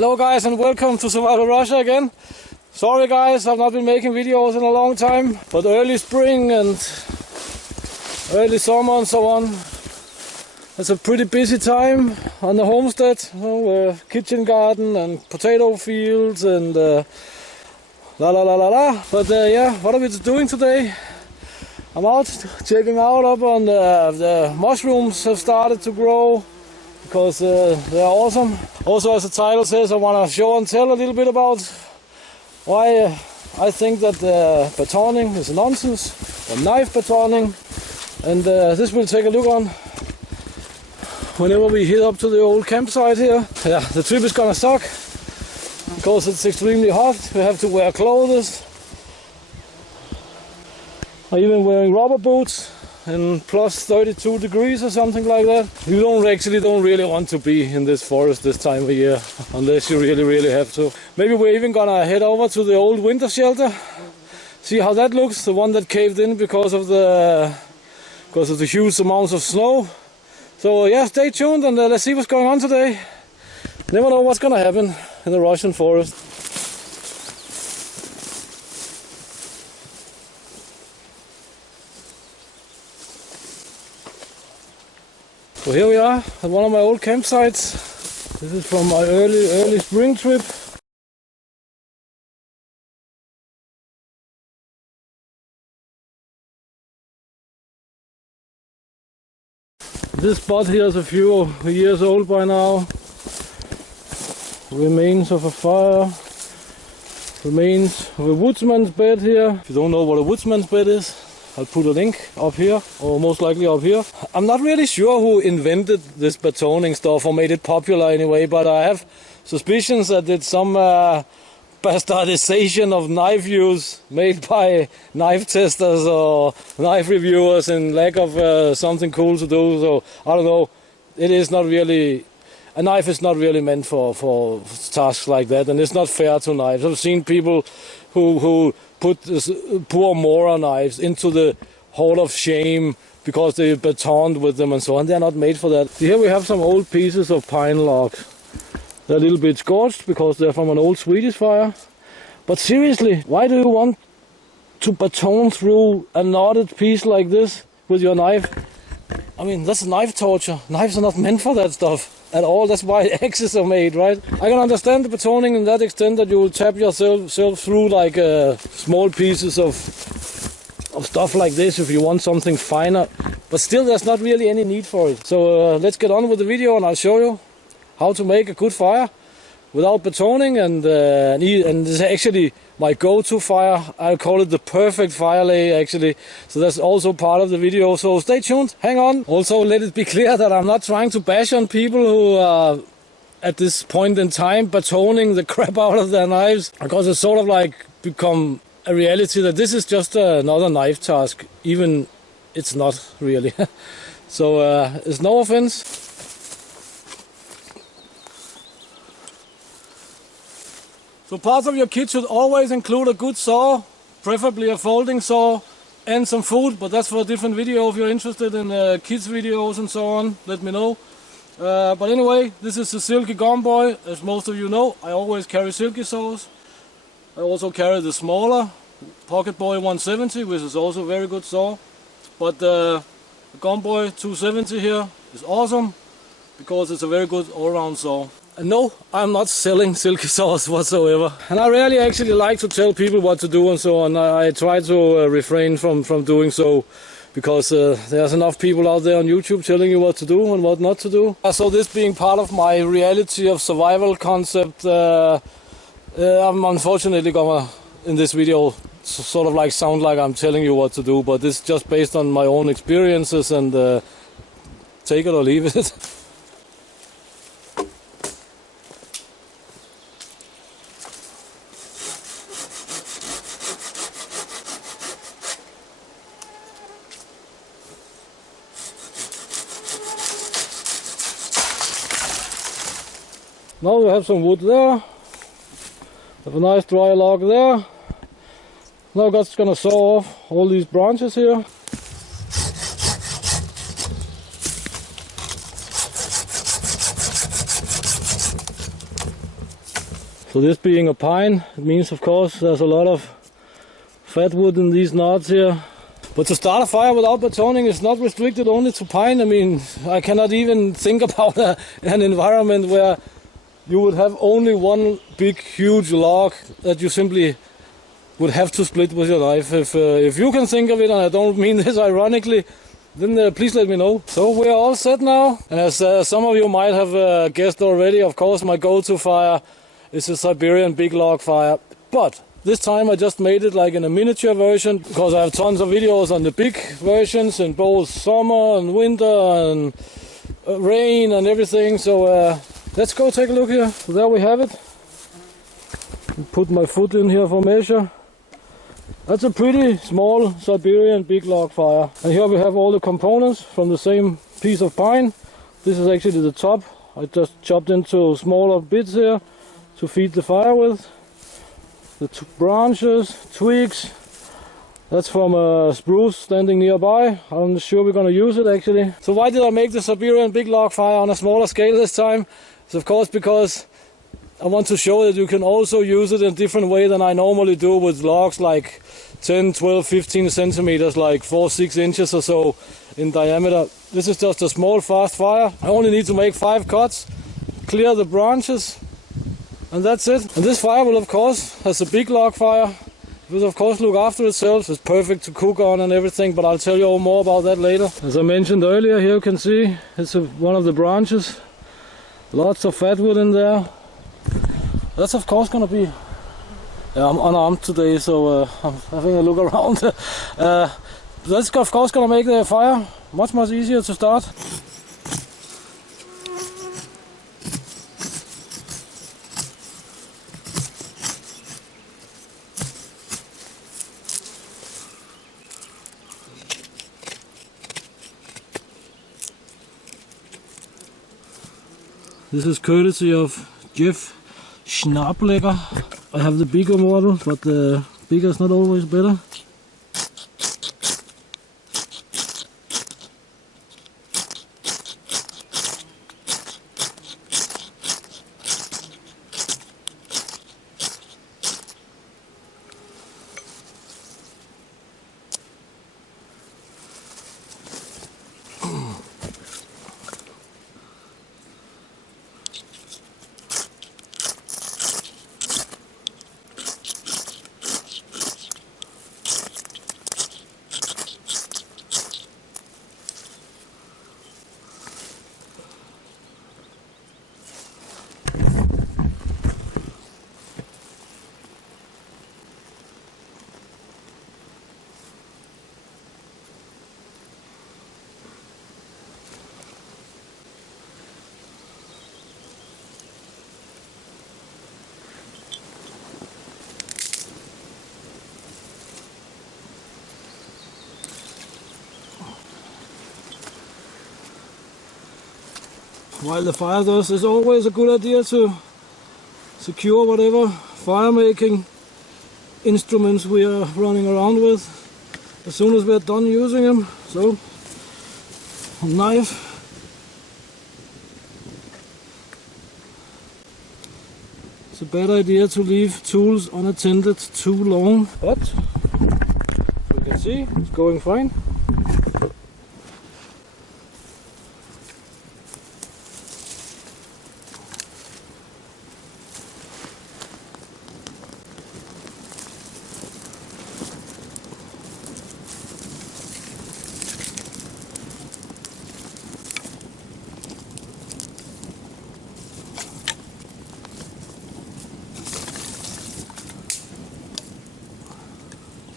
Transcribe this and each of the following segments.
Hello guys and welcome to Survival Russia again. Sorry guys, I've not been making videos in a long time, but early spring and early summer and so on, it's a pretty busy time on the homestead. Kitchen garden and potato fields and la la la la la. But yeah, what are we doing today? I'm out checking out up on the mushrooms have started to grow because they're awesome. Also, as the title says, I want to show and tell a little bit about why I think that batoning is nonsense, or knife batoning, and this we'll take a look on whenever we head up to the old campsite here. Yeah, the trip is gonna suck because it's extremely hot. We have to wear clothes. I'm even wearing rubber boots in plus 32 degrees or something like that. You don't really want to be in this forest this time of year unless you really have to. Maybe we're even gonna head over to the old winter shelter, see how that looks, the one that caved in because of the huge amounts of snow. So yeah, stay tuned and let's see what's going on today. Never know what's gonna happen in the Russian forest. So here we are at one of my old campsites. This is from my early spring trip. This spot here is a few years old by now. Remains of a fire. Remains of a woodsman's bed here. If you don't know what a woodsman's bed is, I'll put a link up here, or most likely up here. I'm not really sure who invented this batoning stuff or made it popular anyway, but I have suspicions that it's some bastardization of knife use made by knife testers or knife reviewers in lack of something cool to do. So I don't know. It is not really, a knife is not really meant for tasks like that, and it's not fair to knives. I've seen people who put this poor moron knives into the hall of shame because they batoned with them and so on. They're not made for that. Here we have some old pieces of pine logs. They're a little bit scorched because they're from an old Swedish fire. But seriously, why do you want to baton through a knotted piece like this with your knife? I mean, that's knife torture. Knives are not meant for that stuff at all. That's why axes are made, right? I can understand the batoning in that extent that you will tap yourself through like small pieces of stuff like this if you want something finer. But still, there's not really any need for it. So let's get on with the video and I'll show you how to make a good fire without batoning. And this is actually my go-to fire. I'll call it the perfect fire lay actually. So that's also part of the video. So stay tuned, hang on. Also let it be clear that I'm not trying to bash on people who are at this point in time batoning the crap out of their knives, because it's sort of like become a reality that this is just another knife task, even it's not really. So it's no offense. So parts of your kit should always include a good saw, preferably a folding saw, and some food, but that's for a different video. If you're interested in kids videos and so on, let me know. But anyway, this is the Silky Gum Boy. As most of you know, I always carry silky saws. I also carry the smaller Pocket Boy 170, which is also a very good saw. But the Gum Boy 270 here is awesome because it's a very good all-round saw. And no, I'm not selling silky saws whatsoever. And I rarely actually like to tell people what to do and so on. I try to refrain from doing so because there's enough people out there on YouTube telling you what to do and what not to do. So this being part of my reality of survival concept, I'm unfortunately gonna, in this video, sort of like sound like I'm telling you what to do, but it's just based on my own experiences and take it or leave it. Now we have some wood there, have a nice dry log there. Now I'm just gonna saw off all these branches here. So this being a pine, it means of course there's a lot of fat wood in these knots here. But to start a fire without batoning is not restricted only to pine. I mean, I cannot even think about an environment where you would have only one big huge log that you simply would have to split with your knife. If you can think of it, and I don't mean this ironically, then please let me know. So we're all set now. As some of you might have guessed already, of course my go-to fire is a Siberian big log fire. But this time I just made it like in a miniature version, because I have tons of videos on the big versions in both summer and winter and rain and everything. So let's go take a look here. So there we have it. Put my foot in here for measure. That's a pretty small Siberian big log fire. And here we have all the components from the same piece of pine. This is actually the top. I just chopped into smaller bits here to feed the fire with. The branches, twigs, that's from a spruce standing nearby. I'm not sure we're going to use it actually. So why did I make the Siberian big log fire on a smaller scale this time? It's of course because I want to show that you can also use it in a different way than I normally do with logs like 10, 12, 15 centimeters, like 4-6 inches or so in diameter. This is just a small fast fire. I only need to make 5 cuts, clear the branches, and that's it. And this fire will of course, as a big log fire, it will of course look after itself. It's perfect to cook on and everything, but I'll tell you all more about that later. As I mentioned earlier, here you can see it's one of the branches. Lots of fat wood in there. That's of course gonna be... I'm unarmed today, so I'm having a look around. That's of course gonna make the fire much easier to start. This is courtesy of Jeff Schnablecker. I have the bigger model, but the bigger is not always better. While the fire does, it's always a good idea to secure whatever fire making instruments we are running around with as soon as we're done using them. So, a knife, it's a bad idea to leave tools unattended too long, but you can see it's going fine.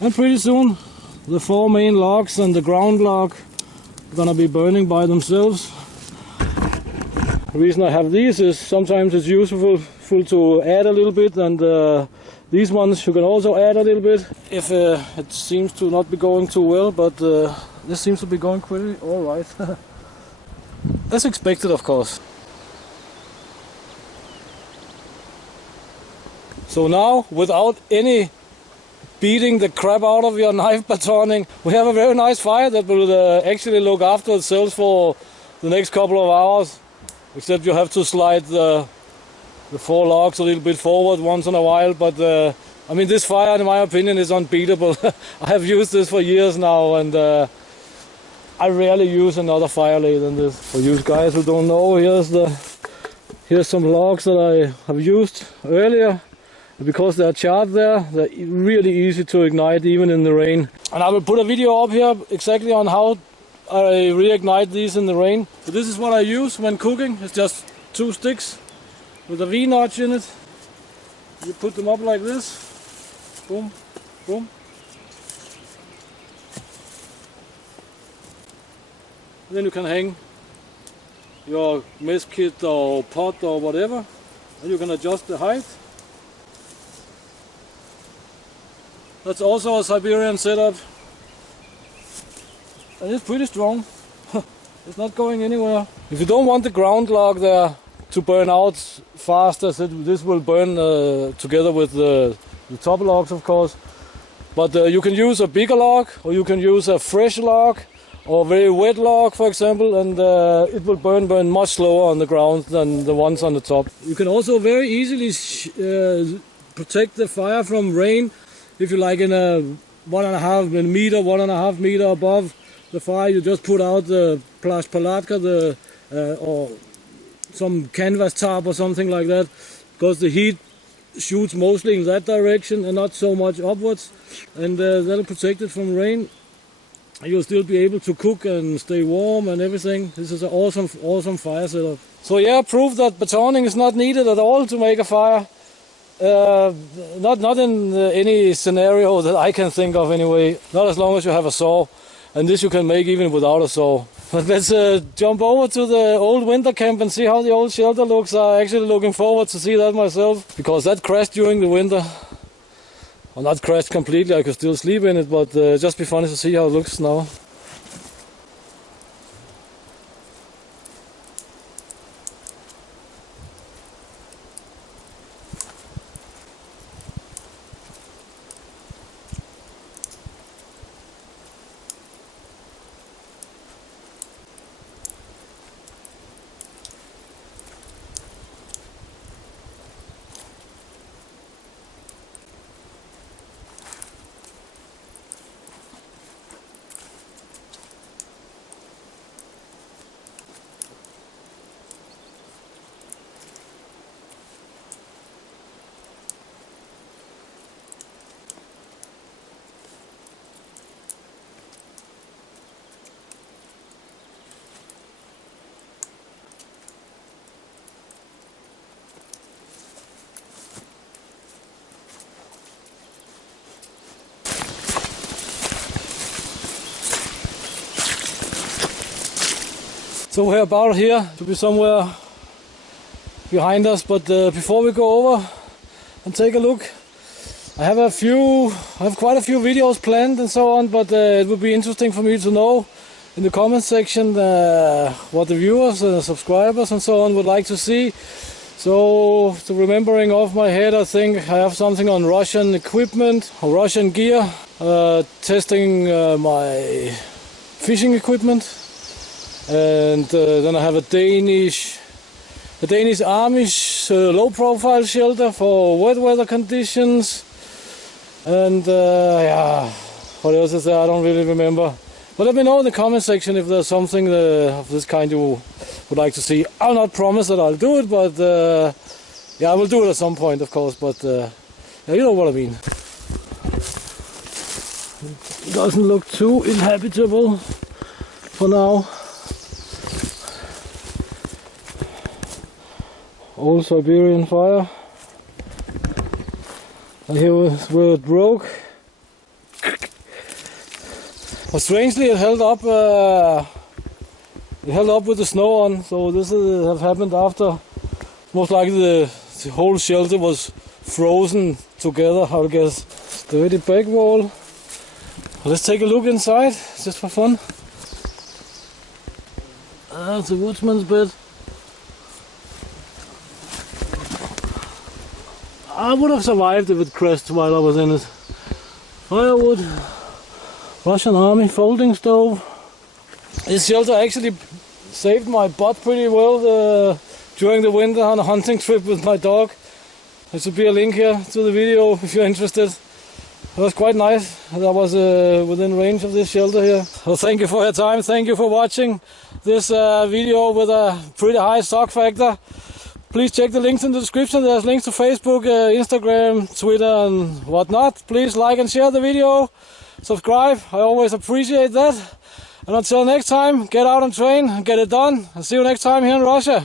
And pretty soon the 4 main logs and the ground log are gonna be burning by themselves. The reason I have these is sometimes it's useful to add a little bit, and these ones you can also add a little bit if it seems to not be going too well, but this seems to be going pretty alright. As expected, of course. So now, without any beating the crap out of your knife batoning, we have a very nice fire that will actually look after itself for the next couple of hours, except you have to slide the the 4 logs a little bit forward once in a while, but I mean, this fire, in my opinion, is unbeatable. I have used this for years now, and I rarely use another fire lay than this. For you guys who don't know, here's some logs that I have used earlier. Because they're charred there, they're really easy to ignite even in the rain. And I will put a video up here exactly on how I reignite these in the rain. So this is what I use when cooking. It's just 2 sticks with a V-notch in it. You put them up like this. Boom, boom. And then you can hang your mess kit or pot or whatever. And you can adjust the height. That's also a Siberian setup, and it's pretty strong. It's not going anywhere. If you don't want the ground log there to burn out faster, this will burn together with the top logs, of course. But you can use a bigger log, or you can use a fresh log, or a very wet log, for example, and it will burn much slower on the ground than the ones on the top. You can also very easily protect the fire from rain. If you like, in a 1.5 meter above the fire, you just put out the palatka, or some canvas tarp or something like that, because the heat shoots mostly in that direction and not so much upwards, and that'll protect it from rain. You'll still be able to cook and stay warm and everything. This is an awesome fire setup. So yeah, proof that batoning is not needed at all to make a fire. Not in any scenario that I can think of anyway. Not as long as you have a saw, and this you can make even without a saw. But let's jump over to the old winter camp and see how the old shelter looks. I'm actually looking forward to see that myself, because that crashed during the winter. Well, not crashed completely, I could still sleep in it, but just be funny to see how it looks now. So we're about here to be somewhere behind us, but before we go over and take a look, I have quite a few videos planned and so on, but it would be interesting for me to know in the comment section what the viewers and subscribers and so on would like to see. So, to remembering off my head, I think I have something on Russian equipment or Russian gear, testing my fishing equipment. And then I have a Danish Amish low profile shelter for wet weather conditions. And yeah, what else is there? I don't really remember. But let me know in the comment section if there's something of this kind you would like to see. I'll not promise that I'll do it, but yeah, I will do it at some point, of course. But yeah, you know what I mean. It doesn't look too inhabitable for now. Old Siberian fire. And here was where it broke. But strangely, it held up. With the snow on. So this have happened after. Most likely the whole shelter was frozen together, I guess. Sturdy back wall. Let's take a look inside, just for fun. It's a woodsman's bed. I would have survived if it crashed while I was in it. Firewood, Russian Army folding stove. This shelter actually saved my butt pretty well during the winter on a hunting trip with my dog. There should be a link here to the video if you're interested. It was quite nice. That was within range of this shelter here. So thank you for your time. Thank you for watching this video with a pretty high stock factor. Please check the links in the description. There's links to Facebook, Instagram, Twitter and whatnot. Please like and share the video. Subscribe. I always appreciate that. And until next time, get out and train and get it done. I'll see you next time here in Russia.